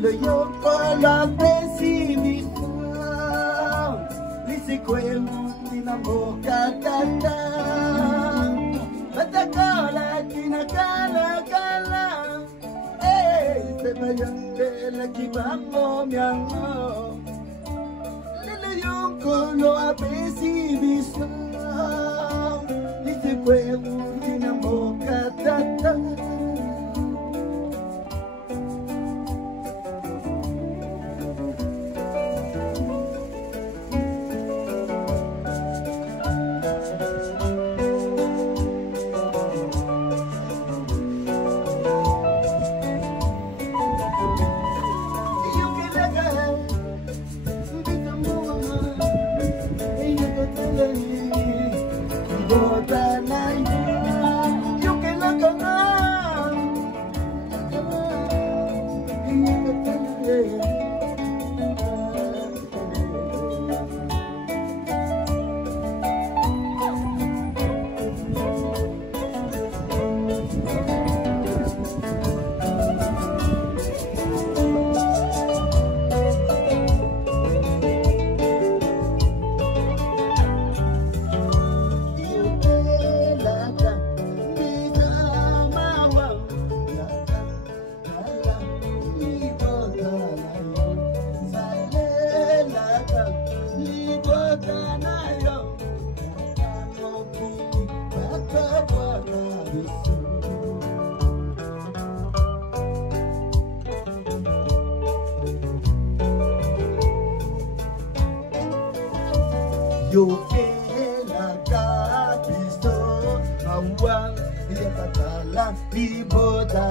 Lelo yo por la precipitación, Lisi kwemu tina moka tata, Batakala tina kala kala, se vayante la kibamo miango. Lelo yo por la precipitación, Lisi kwemu tina moka tata. Yo la capisto, awang, yakatala, libota.